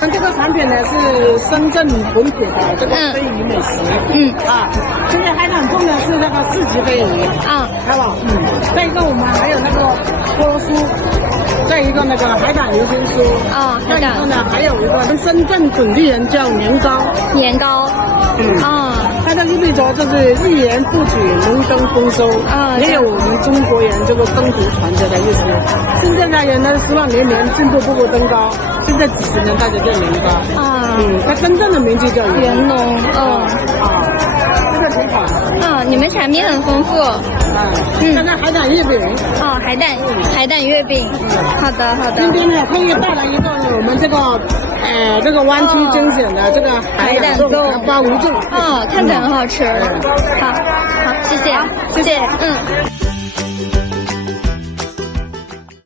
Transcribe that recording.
像这个产品呢是深圳本土的这个飞鱼美食，现在海胆种的是那个4级飞鱼啊，看到吧？再一个我们还有那个菠萝酥，再一个那个海胆油煎酥啊，再一个呢还有一个深圳本地人叫年糕，它的寓意着就是一言不举，农耕丰收啊，也有我们中国人这个耕读传承的意思。现在的人呢，希望年年进步，步步登高。现在几十年大家叫年糕啊，它真正的名字叫元龙，这个挺好的你们产品很丰富，看看海胆月饼海胆月饼，好的。今天呢，特意带来一个我们这个湾区精选的这个海胆粽刮无粽，看着很好吃，好，谢谢，